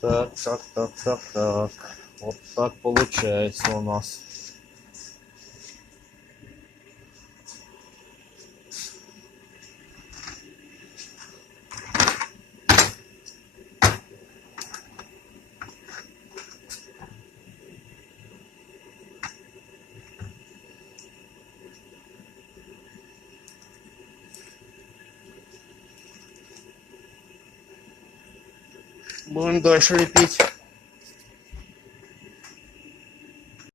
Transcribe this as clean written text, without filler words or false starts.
Так, так, так, так, так. Вот так получается у нас. Будем дальше лепить.